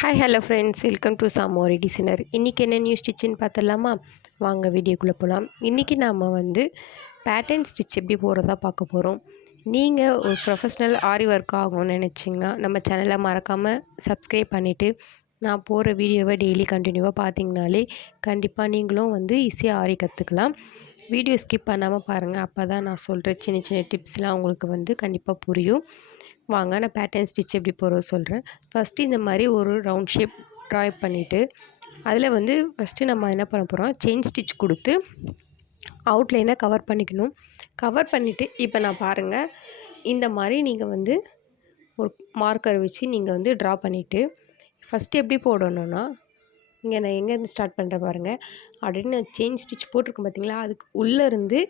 Hi hello friends, welcome to Samori designer. இன்றைக்கி என்ன new ஸ்டிச்சுன்னு பார்த்துடலாமா? வாங்க வீடியோக்குள்ளே போகலாம். இன்றைக்கி நாம் பேட்டர்ன் ஸ்டிச் எப்படி போகிறதா பார்க்க போகிறோம். நீங்கள் ஒரு ப்ரொஃபஷ்னல் ஆரி ஒர்க் ஆகும்னு நினச்சிங்கன்னா நம்ம சேனலை மறக்காமல் சப்ஸ்கிரைப் பண்ணிவிட்டு நான் போகிற வீடியோவை டெய்லி கண்டினியூவாக பார்த்தீங்கனாலே கண்டிப்பாக நீங்களும் ஈஸியாக ஆரி கற்றுக்கலாம். வீடியோ ஸ்கிப் பண்ணாமல் பாருங்கள். அப்போ தான் நான் சொல்கிற சின்ன சின்ன டிப்ஸ்லாம் உங்களுக்கு கண்டிப்பாக புரியும். வாங்க நான் பேட்டர்ன் ஸ்டிச் எப்படி போகிறது சொல்கிறேன். ஃபஸ்ட்டு இந்த மாதிரி ஒரு ரவுண்ட் ஷேப் ட்ரா பண்ணிவிட்டு அதில் ஃபஸ்ட்டு நம்ம என்ன பண்ண போகிறோம், செயின் ஸ்டிச் கொடுத்து அவுட்லைனை கவர் பண்ணிக்கணும். கவர் பண்ணிவிட்டு இப்போ நான் பாருங்கள், இந்த மாதிரி நீங்கள் ஒரு மார்க்கர் வச்சு நீங்கள் ட்ரா பண்ணிவிட்டு ஃபஸ்ட்டு எப்படி போடணுன்னா, இங்கே நான் எங்கேருந்து ஸ்டார்ட் பண்ணுறேன் பாருங்கள். அப்படின்னு நான் செயின் ஸ்டிச் போட்டிருக்கேன் பார்த்தீங்களா, அதுக்கு உள்ளேருந்து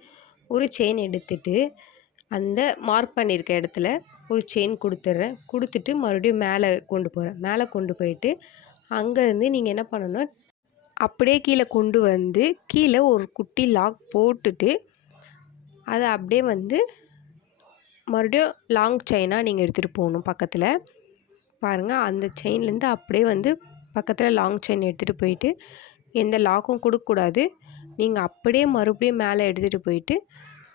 ஒரு செயின் எடுத்துகிட்டு அந்த மார்க் பண்ணியிருக்க இடத்துல ஒரு செயின் கொடுத்துட்றேன். கொடுத்துட்டு மறுபடியும் மேலே கொண்டு போகிறேன். மேலே கொண்டு போயிட்டு அங்கேருந்து நீங்கள் என்ன பண்ணணும்னா, அப்படியே கீழே கொண்டு வந்து கீழே ஒரு குட்டி லாக் போட்டுட்டு அதை அப்படியே மறுபடியும் லாங் செயினாக நீங்கள் எடுத்துகிட்டு போகணும். பக்கத்தில் பாருங்கள், அந்த செயின்லேருந்து அப்படியே பக்கத்தில் லாங் செயின் எடுத்துகிட்டு போயிட்டு எந்த லாக்கும் கொடுக்கக்கூடாது. நீங்கள் அப்படியே மறுபடியும் மேலே எடுத்துகிட்டு போயிட்டு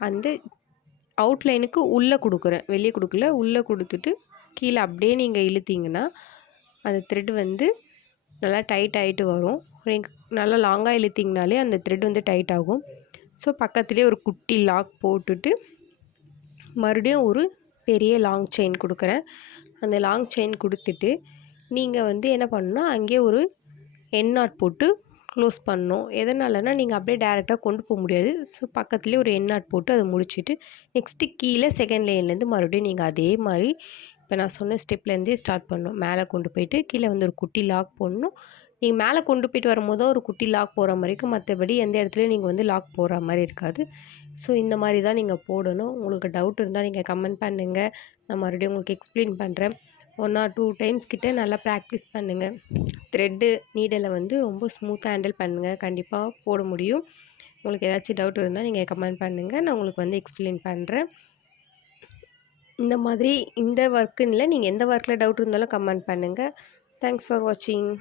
அந்த அவுட்லைனுக்கு உள்ளே கொடுக்குறேன், வெளியே கொடுக்கல, உள்ளே கொடுத்துட்டு கீழே அப்படியே நீங்கள் இழுத்தீங்கன்னா அந்த த்ரெட் நல்லா டைட் ஆகிட்டு வரும். நீங்கள் நல்லா லாங்காக இழுத்திங்கனாலே அந்த த்ரெட் டைட் ஆகும். ஸோ பக்கத்துலேயே ஒரு குட்டி லாக் போட்டுட்டு மறுபடியும் ஒரு பெரிய லாங் செயின் கொடுக்குறேன். அந்த லாங் செயின் கொடுத்துட்டு நீங்கள் என்ன பண்ணணுன்னா, அங்கேயே ஒரு என் நாட் போட்டு க்ளோஸ் பண்ணணும். எதனாலனா நீங்கள் அப்படியே டேரெக்டாக கொண்டு போக முடியாது. ஸோ பக்கத்துலேயே ஒரு என் நாட் போட்டு அதை முடிச்சுட்டு நெக்ஸ்ட்டு கீழே செகண்ட் லைன்லேருந்து மறுபடியும் நீங்கள் அதே மாதிரி இப்போ நான் சொன்ன ஸ்டெப்லேருந்தே ஸ்டார்ட் பண்ணணும். மேலே கொண்டு போயிட்டு கீழே ஒரு குட்டி லாக் போடணும். நீங்கள் மேலே கொண்டு போயிட்டு வரும்போது ஒரு குட்டி லாக் போகிற மாதிரி இருக்கும். மற்றபடி எந்த இடத்துலையும் நீங்கள் லாக் போகிற மாதிரி இருக்காது. ஸோ இந்த மாதிரி தான் நீங்கள் போடணும். உங்களுக்கு டவுட் இருந்தால் நீங்கள் கமெண்ட் பண்ணுங்கள். நான் மறுபடியும் உங்களுக்கு எக்ஸ்பிளைன் பண்ணுறேன். 1 or 2 டைம்ஸ் கிட்டே நல்லா ப்ராக்டிஸ் பண்ணுங்கள். த்ரெட்டு நீடலை ரொம்ப ஸ்மூத்தாக ஹேண்டில் பண்ணுங்கள். கண்டிப்பாக போட முடியும். உங்களுக்கு ஏதாச்சும் டவுட் இருந்தால் நீங்கள் கமெண்ட் பண்ணுங்கள். நான் உங்களுக்கு எக்ஸ்பிளைன் பண்ணுறேன். இந்த மாதிரி இந்த ஒர்க்குன்னு இல்லை, நீங்கள் எந்த ஒர்க்கில் டவுட் இருந்தாலும் கமெண்ட் பண்ணுங்கள். தேங்க்ஸ் ஃபார் வாட்சிங்.